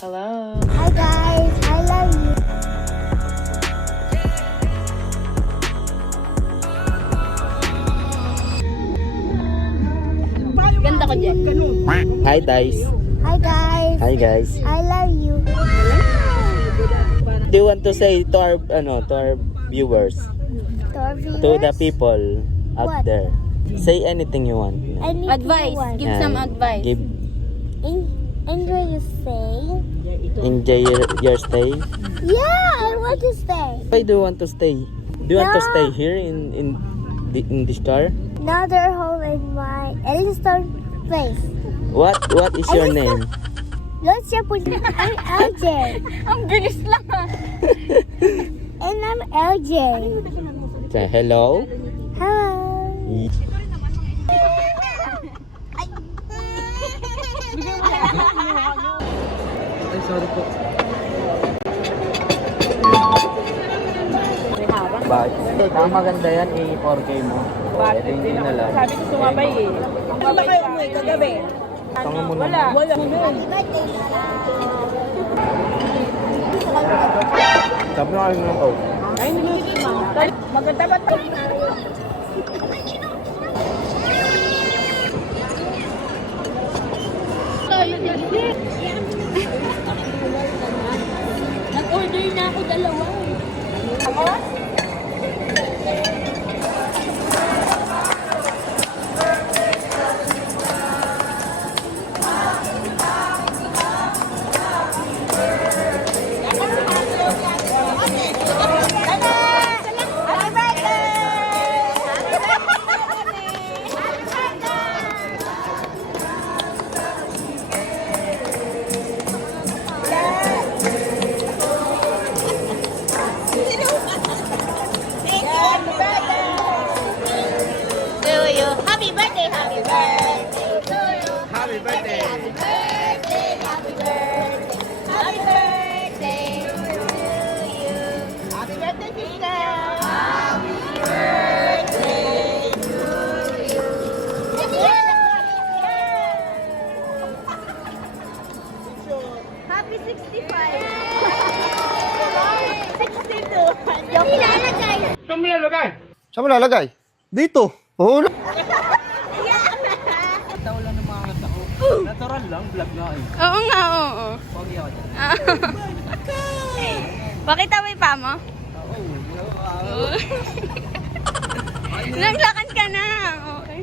Hello. Hi guys, I love you. Ganda ko dyan. Hi guys. Hi guys, Hi guys. I love you. Do you want to say to our viewers, To our viewers, to the people out What? there? Say anything you want. anything Advice. you want. Give some advice. Give Enjoy your stay. enjoy your stay. Yeah, I want to stay. Why do you want to stay? Do you want to No. stay here in this car? Another home in my Elliston place. What is your name? Let's just put I'm LJ. Ang bilis lang ah. And I'm LJ. Say hello. Hello. Ay, sorry po. Bakit? Ang maganda yan, i-4K mo. Bakit? Hindi na lang. Sabi ko sumabay eh. Ang ba kayo umuwi kagabi? Tango mo Wala. naman. Wala. Sabi nga kayo ng oh. Ay, hindi. Maganda ba ito? Nag-order na ako dalawa. Happy birthday, happy birthday to you. Happy birthday. Happy birthday, happy birthday. Happy birthday to you. Happy birthday, sister. Happy birthday to you. Happy 65. 62. Yung ilalagay. Saan mo lalagay? Dito. Oo. Natural lang, vlog nga eh. Oo nga, oo. Pogi ako dyan. Pakita mo yung pa mo? Naglakad ka na. Okay.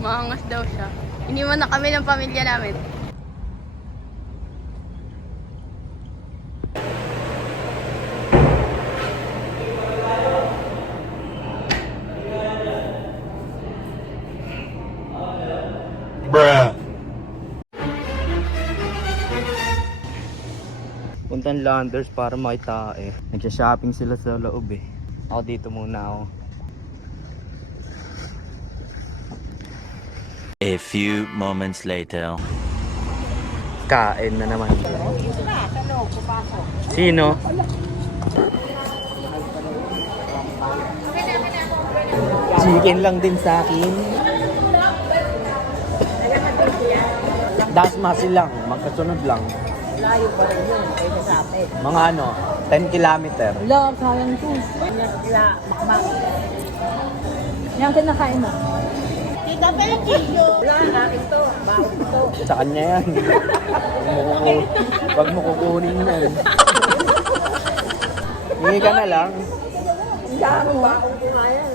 Maangas daw siya. Iniwan na kami ng pamilya namin. Puntan Landers para makita eh. Nagsha-shopping sila sa loob eh. Ako dito muna ako. A few moments later. Kain na naman. Sino? Chicken lang din sa akin. Dasma silang, magkasunod lang. Layo pa rin yun. Ay, nasapit. Mga 10 kilometer. Wala, sayang to. Sila, makmak. Yan kinakain mo. Tita Belgio. Wala, akin to. Bakit to? Sa kanya yan. Pag mo kukunin yan. Hingi ka na lang. Ang dami ba akong kumayan?